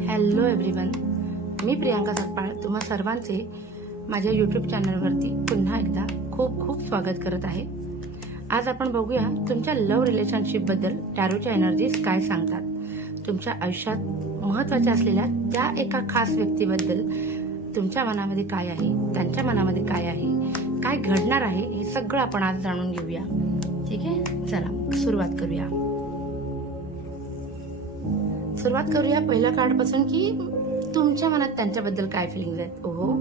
Hello everyone, मी प्रियांका सकपाळ तुम्हा सर्वांचे माझ्या यूट्यूब चॅनलवरती पुन्हा एकदा खूप खूप स्वागत करत आहे। आज आपण बघूया तुमच्या लव्ह रिलेशनशिप बद्दल टॅरोच्या एनर्जीज काय सांगतात। तुमच्या आयुष्यात महत्त्वाच्या असलेल्या त्या एका खास व्यक्तीबद्दल तुमच्या मनामध्ये काय आहे, त्यांच्या मनामध्ये काय आहे, काय घडणार आहे, हे सगळं आपण आज जाणून घेऊया। ठीक आहे, चला सुरुवात करूया। पहिल्या कार्ड पासून की तुमच्या मनात त्यांच्याबद्दल काय फिलिंग्स आहेत। ओहो,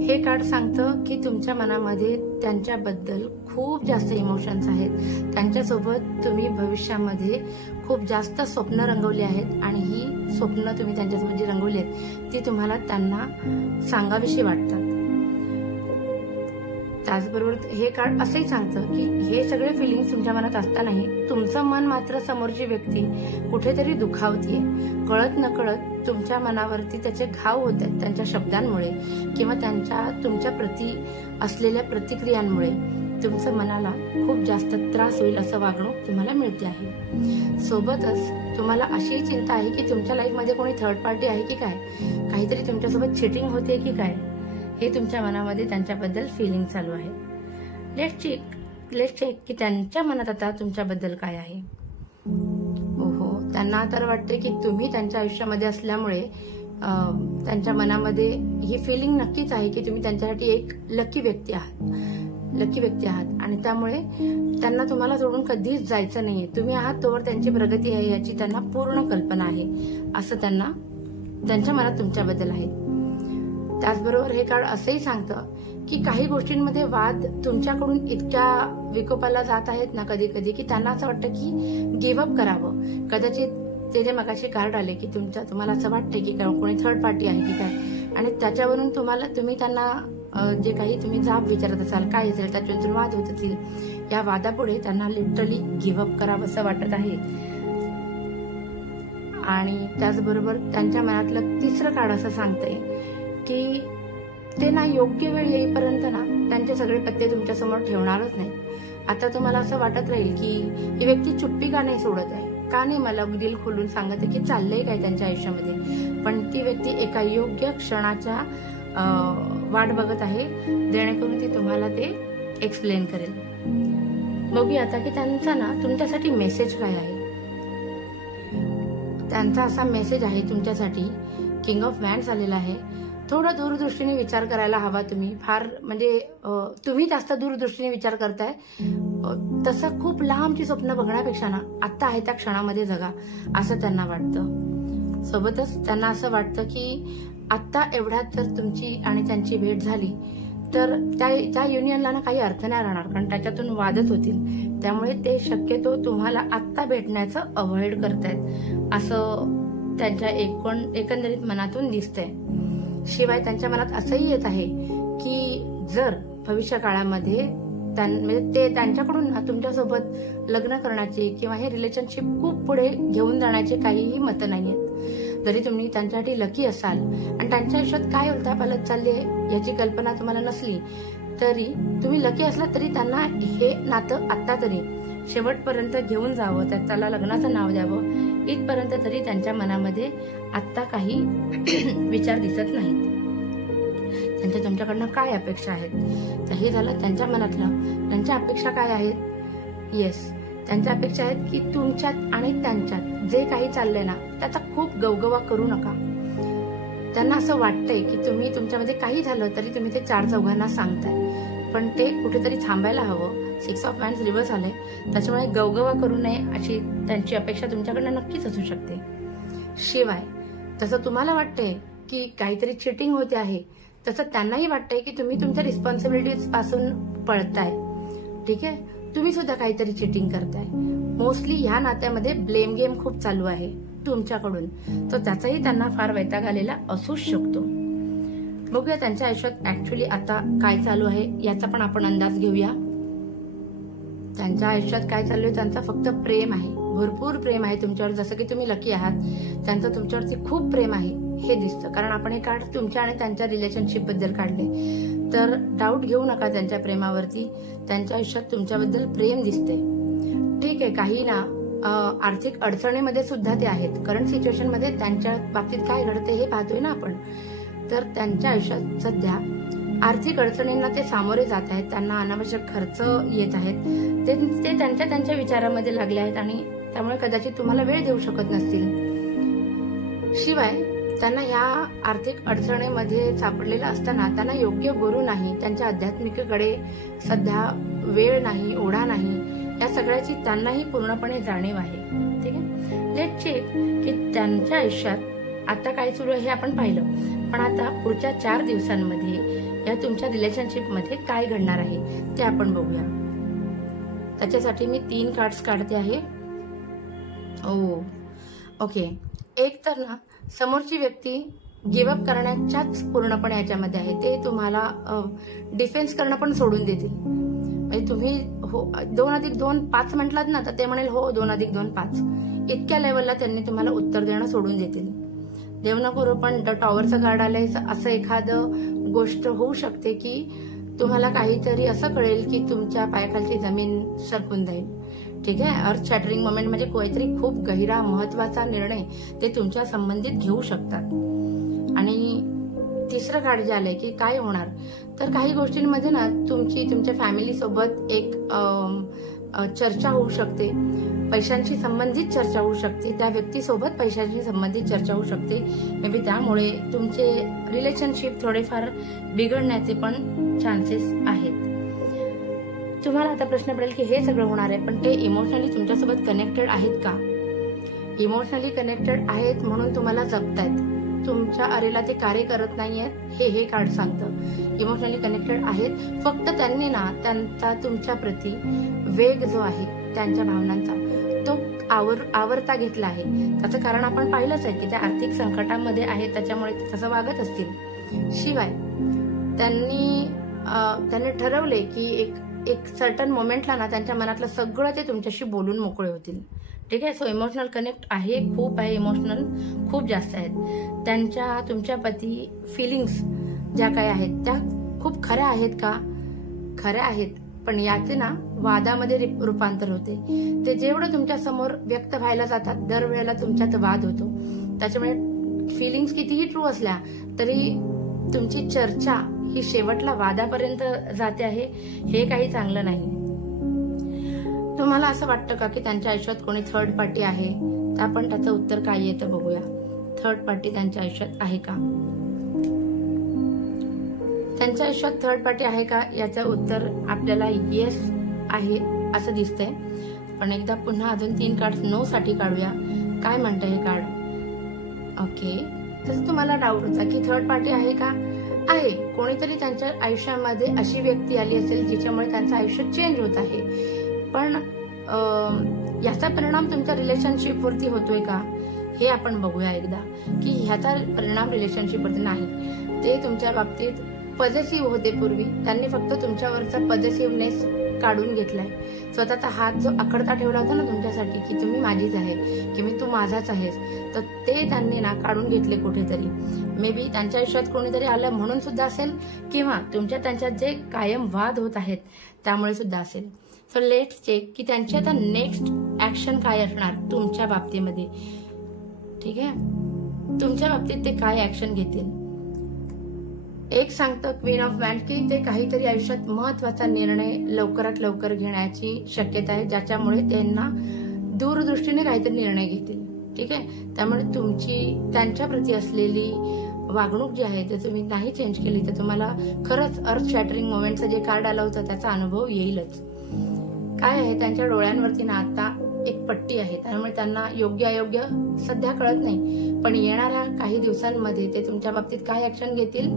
हे कार्ड सांगतं की तुमच्या मनामध्ये त्यांच्याबद्दल खूप जास्त इमोशन्स आहेत। त्यांच्यासोबत तुम्ही भविष्यामध्ये खूप जास्त स्वप्न रंगवली आहेत आणि ही स्वप्न तुम्ही त्यांच्यासोबत जी रंगवली आहेत ती तुम्हाला त्यांना सांगावीशी वाटतात। त्याचबरोबर हे कार्ड असंही सांगतं की हे सगळे फिलिंग्स तुमच्या मनात असतानाही तुमचं मन मात्र समोरची व्यक्ती कुठेतरी दुखावतीये। कळत नकळत तुमच्या मनावरती त्याचे घाव होत आहेत त्यांच्या शब्दांमुळे किंवा तुमच्या प्रती असलेल्या प्रतिक्रियांमुळे तुमचं मनाला खूप जास्त त्रास होईल असं वागणूक तुम्हाला मिळते आहे। सोबतच तुम्हाला अशी चिंता आहे की तुमच्या लाईफमध्ये कोणी थर्ड पार्टी आहे की काय, काहीतरी तुमच्यासोबत चिटिंग होते की काय, हे तुमच्या मनामध्ये त्यांच्याबद्दल फिलिंग चालू आहे। लेट्स चेक की त्यांच्या मनात आता तुमच्याबद्दल काय आहे। ओहो, त्यांना तर वाटते की तुम्ही त्यांच्या आयुष्यामध्ये असल्यामुळे त्यांच्या मनामध्ये ही फिलिंग नक्कीच आहे की तुम्ही त्यांच्यासाठी एक लकी व्यक्ती आहात आणि त्यामुळे त्यांना तुम्हाला सोडून कधीच जायचं नाहीये। तुम्ही आहात तोवर त्यांची प्रगती आहे याची त्यांना पूर्ण कल्पना आहे, असं त्यांच्या मनात तुमच्याबद्दल आहे। त्याचबरोबर हे कार्ड असंही सांगतं की काही गोष्टींमध्ये वाद तुमच्याकडून इतक्या विकोपाला जात आहेत ना कधी कधी की त्यांना असं वाटतं की गिव्ह अप करावं। कदाचित ते जे मगाशी कार्ड आले की तुम्हाला असं वाटतं की कोणी थर्ड पार्टी आहे की काय, आणि त्याच्यावरून तुम्ही त्यांना जे काही तुम्ही जाब विचारत असाल काय असेल त्याच्यातून वाद होत असतील, या वादापुढे त्यांना लिटरली गिव्ह अप करावं असं वाटत आहे। आणि त्याचबरोबर त्यांच्या मनातलं तिसरं कार्ड असं सांगतंय की ते ना योग्य वेळ येईपर्यंत ना त्यांचे सगळे पत्ते तुमच्या समोर ठेवणारच नाही। आता तुम्हाला असं वाटत राहील की ही व्यक्ती चुप्पी का नाही सोडत आहे, का नाही मला दिल खोलून सांगत आहे की चाललंय काय त्यांच्या आयुष्यामध्ये, पण ती व्यक्ती एका योग्य क्षणाच्या वाट बघत आहे जेणेकरून ती तुम्हाला ते एक्सप्लेन करेल। बघूया आता की त्यांचा ना तुमच्यासाठी मेसेज काय आहे। त्यांचा असा मेसेज आहे तुमच्यासाठी, किंग ऑफ वॅन्ड्स आलेला आहे। थोडं दूरदृष्टीने विचार करायला हवा तुम्ही, फार म्हणजे तुम्ही जास्त दूरदृष्टीने विचार करताय। तसं खूप लांबची स्वप्न बघण्यापेक्षा ना आता आहे त्या क्षणामध्ये जगा असं त्यांना वाटतं। सोबतच त्यांना असं वाटतं की आता एवढ्यात जर तुमची आणि त्यांची भेट झाली तर त्या युनियनला ना काही अर्थ नाही राहणार, कारण त्याच्यातून वादच होतील। त्यामुळे ते शक्यतो तुम्हाला आत्ता भेटण्याचं अवॉइड करतायत असं त्यांच्या एकंदरीत मनातून दिसतंय। शिवाय त्यांच्या मनात असंही येत आहे की जर भविष्य काळामध्ये ते त्यांच्याकडून ना तुमच्यासोबत लग्न करण्याचे किंवा हे रिलेशनशिप खूप पुढे घेऊन जाण्याचे काहीही मतं नाहीयेत। जरी तुम्ही त्यांच्यासाठी लकी असाल आणि त्यांच्या आयुष्यात काय उलथापालथ चालली याची कल्पना तुम्हाला नसली तरी तुम्ही लकी असला तरी त्यांना हे नातं आत्ता तरी शेवटपर्यंत घेऊन जावं, त्याला लग्नाचं नाव द्यावं, इथपर्यंत तरी त्यांच्या मनामध्ये आत्ता काही विचार दिसत नाहीत। त्यांच्या तुमच्याकडनं काय अपेक्षा आहेत, तर हे झालं त्यांच्या मनातलं। त्यांच्या अपेक्षा काय आहेत? येस, त्यांच्या अपेक्षा आहेत की तुमच्यात आणि त्यांच्यात जे काही चाललंय ना त्याचा खूप गवगवा करू नका। त्यांना असं वाटतंय की तुम्ही तुमच्यामध्ये काही झालं तरी तुम्ही ते चार चौघांना सांगताय, पण ते कुठेतरी थांबायला हवं। 6 ऑफ वॅन्ड्स रिव्हर्स आले, त्याच्यामुळे गवगवा करू नये अशी त्यांची अपेक्षा तुमच्याकडनं नक्कीच असू शकते। शिवाय तसं तुम्हाला वाटतंय की काहीतरी चिटिंग होते आहे, तसं त्यांनाही वाटतंय की तुम्ही तुमच्या रिस्पॉन्सिबिलिटीज पासून पळताय। ठीक आहे, तुम्ही सुद्धा काहीतरी चिटिंग करताय। मोस्टली ह्या नात्यामध्ये ब्लेम गेम खूप चालू आहे तुमच्याकडून, तर त्याचाही त्यांना फार वैताग आलेला असूच शकतो। बघूया त्यांच्या आयुष्यात ऍक्च्युली आता काय चालू आहे याचा पण आपण अंदाज घेऊया। त्यांच्या आयुष्यात काय चालू आहे, त्यांचा फक्त प्रेम आहे, भरपूर प्रेम आहे तुमच्यावर। जसं की तुम्ही लकी आहात, त्यांचं तुमच्यावरती खूप प्रेम आहे हे दिसतं, कारण आपण हे कार्ड तुमच्या आणि त्यांच्या रिलेशनशिप बद्दल काढले। तर डाऊट घेऊ नका त्यांच्या प्रेमावरती, त्यांच्या आयुष्यात तुमच्याबद्दल प्रेम दिसते। ठीक आहे, काही ना आर्थिक अडचणीमध्ये सुद्धा ते आहेत. करंट सिच्युएशन मध्ये त्यांच्या बाबतीत काय घडते हे पाहतोय ना आपण. तर त्यांच्या आयुष्यात सध्या आर्थिक अडचणींना ते सामोरे जात आहेत. त्यांना अनावश्यक खर्च येत आहेत. ते त्यांच्या विचारामध्ये लागले आहेत आणि त्यामुळे कदाचित तुम्हाला वेळ देऊ शकत नसतील. शिवाय त्यांना या आर्थिक अडचणीमध्ये सापडलेलं असताना त्यांना योग्य गुरु नाही, त्यांच्या आध्यात्मिकेकडे सध्या वेळ नाही, ओढा नाही, या सगळ्याची त्यांनाही पूर्णपणे जाणीव आहे. ठीक आहे, लेट चेक की त्यांच्या आयुष्यात आता काय सुरू आहे हे आपण पाहिलं, पण आता पुढच्या 4 दिवसांमध्ये या तुमच्या रिलेशनशिपमध्ये काय घडणार आहे ते आपण बघूया. त्याच्यासाठी मी 3 कार्ड्स काढते आहे. ओके, एक तर ना समोरची व्यक्ती गिव्हअप करण्याच्याच पूर्णपणे याच्यामध्ये आहे. ते तुम्हाला डिफेन्स करणं पण सोडून देतील. म्हणजे तुम्ही हो 2+2 5 म्हटलात ना, तर ते म्हणेल हो 2+2 5. इतक्या लेवलला त्यांनी तुम्हाला उत्तर देणं सोडून देतील. देव न करो पण द टॉवरचं कार्ड आलंय, असं एखादं गोष्ट होऊ शकते की तुम्हाला काहीतरी असं कळेल की तुमच्या पायाखालची जमीन सरकून जाईल. ठीक आहे, अर्थ शॅटरिंग मोमेंट म्हणजे काहीतरी खूप गहिरा महत्वाचा निर्णय ते तुमच्या संबंधित घेऊ शकतात. आणि तिसरं कार्ड जे आलंय की काय होणार, तर काही गोष्टींमध्ये ना तुमच्या फॅमिली सोबत एक चर्चा होऊ शकते, पैशांशी संबंधित चर्चा होऊ शकते, त्या व्यक्तीसोबत पैशांशी संबंधित चर्चा होऊ शकते. मे बी त्यामुळे तुमचे रिलेशनशिप थोडेफार बिघडण्याचे पण चान्सेस आहेत. तुम्हाला आता प्रश्न पडेल की हे सगळं होणार आहे, पण ते इमोशनली तुमच्यासोबत कनेक्टेड आहेत का? इमोशनली कनेक्टेड आहेत म्हणून तुम्हाला जपतायत, तुमच्या अरेला ते कार्य करत नाहीयेत हे कार्ड सांगतं. इमोशनली कनेक्टेड आहेत, फक्त त्यांनी ना त्यांचा तुमच्या प्रती वेग जो आहे त्यांच्या भावनांचा तो आवरता घेतला आहे. त्याचं कारण आपण पाहिलंच आहे की त्या आर्थिक संकटामध्ये आहेत, त्याच्यामुळे ते तसं वागत असतील. शिवाय त्यांनी ठरवले की एक सर्टन मोमेंटला ना त्यांच्या मनातलं सगळं ते तुमच्याशी बोलून मोकळे होतील. ठीक आहे, सो इमोशनल कनेक्ट आहे, खूप आहे, इमोशनल खूप जास्त आहेत. तुमच्या प्रती फिलिंग्स ज्या काही आहेत त्या खूप खऱ्या आहेत का? खऱ्या आहेत, पण याचे ना वादामध्ये रूपांतर होते. ते जेवढं तुमच्या समोर व्यक्त व्हायला जातात दरवेळेला तुमच्यात वाद होतो. त्याच्यामुळे फिलिंग्स कितीही ट्रू असल्या तरी तुमची चर्चा ही शेवटला वादापर्यंत जाते आहे, हे काही चांगलं नाही. तुम्हाला असं वाटतं का की त्यांच्या आयुष्यात कोणी थर्ड पार्टी आहे? तर आपण त्याचं उत्तर काय येतं बघूया. थर्ड पार्टी त्यांच्या आयुष्यात आहे का? त्यांच्या आयुष्यात थर्ड पार्टी आहे का याचं उत्तर आपल्याला येस आहे असं दिसतंय. पण एकदा पुन्हा अजून 3 कार्ड नो साठी काढूया. काय म्हणतं हे कार्ड? ओके, तसं तुम्हाला डाऊट होता की थर्ड पार्टी आहे का? आहे. कोणीतरी त्यांच्या आयुष्यामध्ये अशी व्यक्ती आली असेल जिच्यामुळे त्यांचं आयुष्य चेंज होत आहे. पण याचा परिणाम तुमच्या रिलेशनशिपवरती होतोय का हे आपण बघूया एकदा, की ह्याचा परिणाम रिलेशनशिपवरती नाही. ते तुमच्या बाबतीत पॉझिटिव्ह होते पूर्वी, त्यांनी फक्त तुमच्यावरचा पॉझिटिव्हनेस काढून घेतलाय. स्वतःचा हात जो आखडता ठेवला होता ना तुमच्यासाठी की तुम्ही माझीच आहे, की मी तू माझाच आहेस, तर ते त्यांनी ना काढून घेतले कुठेतरी. मे बी त्यांच्या आयुष्यात कोणीतरी आलं म्हणून सुद्धा असेल, किंवा त्यांच्यात जे कायम वाद होत आहेत त्यामुळे सुद्धा असेल. सो लेट्स चेक की त्यांची आता नेक्स्ट ऍक्शन काय असणार तुमच्या बाबतीमध्ये. ठीक आहे, तुमच्या बाबतीत ते काय ऍक्शन घेतील. एक सांगतं क्वीन ऑफ वॅन्ड्स की ते काहीतरी आयुष्यात महत्वाचा निर्णय लवकरात लवकर घेण्याची शक्यता आहे, ज्याच्यामुळे त्यांना दूरदृष्टीने काहीतरी निर्णय घेतील. ठीक आहे, त्यामुळे तुमची त्यांच्या प्रती असलेली वागणूक जी आहे ते तुम्ही नाही चेंज केली तर तुम्हाला खरंच अर्थ शॅटरिंग मोमेंटचं जे कार्ड आलं होतं त्याचा अनुभव येईलच. काय आहे, त्यांच्या डोळ्यांवरती ना आता एक पट्टी आहे, त्यामुळे त्यांना योग्य अयोग्य सध्या कळत नाही. पण येणाऱ्या काही दिवसांमध्ये ते तुमच्या बाबतीत काय ऍक्शन घेतील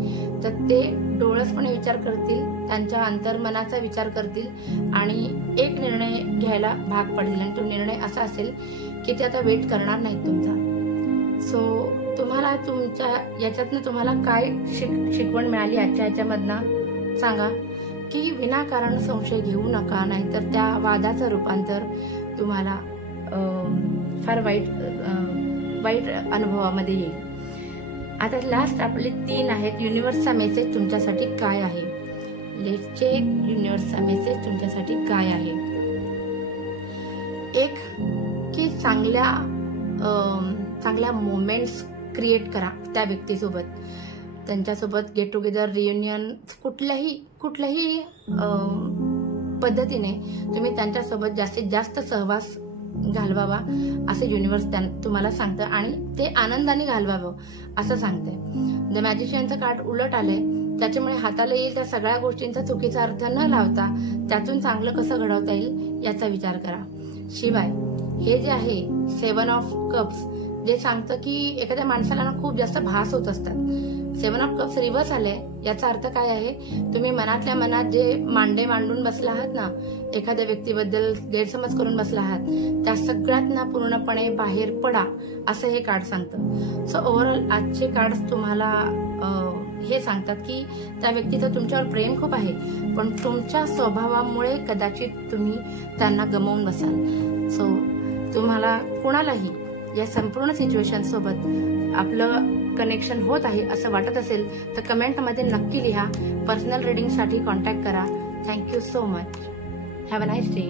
तर ते डोळसपणे विचार करतील, त्यांच्या अंतर्मनाचा विचार करतील आणि एक निर्णय घ्यायला भाग पडतील. आणि तो निर्णय असा असेल की ते आता वेट करणार नाहीत तुमचा. सो तुम्हाला तुमच्या याच्यातनं तुम्हाला काय शिकवण मिळाली आजच्या याच्यामधनं सांगा, की विनाकारण संशय घेऊ नका, नाहीतर त्या वादाचं रूपांतर तुम्हाला फार वाईट अनुभवामध्ये येईल. आता लास्ट आपले 3 आहेत. युनिव्हर्सचा मेसेज तुमच्यासाठी काय आहे. लेट्स चेक युनिव्हर्सचा मेसेज तुमच्यासाठी काय आहे. एक की चांगल्या मोमेंट्स क्रिएट करा त्या व्यक्तीसोबत. त्यांच्यासोबत गेट टुगेदर, रियुनियन, कुठल्याही पद्धतीने तुम्ही त्यांच्यासोबत जास्तीत जास्त सहवास घालवावा असं युनिव्हर्स तुम्हाला सांगतं आणि ते आनंदाने घालवावं असं सांगते. द मॅजिशियनचं कार्ड उलट आलंय, त्याच्यामुळे हाताला येईल त्या सगळ्या गोष्टींचा चुकीचा अर्थ न लावता त्यातून चांगलं कसं घडवता येईल याचा विचार करा. शिवाय हे जे आहे 7 ऑफ कप्स जे सांगतं की एखाद्या माणसाला ना खूप जास्त भास होत असतात. 7 ऑफ कप्स रिव्हर्स आले, याचा अर्थ काय आहे, तुम्ही मनातल्या मनात जे मांडून बसला आहात ना, एखाद्या व्यक्तीबद्दल गैरसमज करून बसला आहात, त्या सगळ्यात ना पूर्णपणे बाहेर पडा असं हे कार्ड सांगतं. सो ओव्हरऑल आजचे कार्ड तुम्हाला हे सांगतात की त्या व्यक्तीचं तुमच्यावर प्रेम खूप आहे, पण तुमच्या स्वभावामुळे कदाचित तुम्ही त्यांना गमावून बसाल. सो तुम्हाला कोणालाही या संपूर्ण सिच्युएशन सोबत आपलं कनेक्शन होत आहे असं वाटत असेल तर कमेंटमध्ये नक्की लिहा. पर्सनल रीडिंगसाठी कॉन्टॅक्ट करा. Thank you so much. Have a nice day.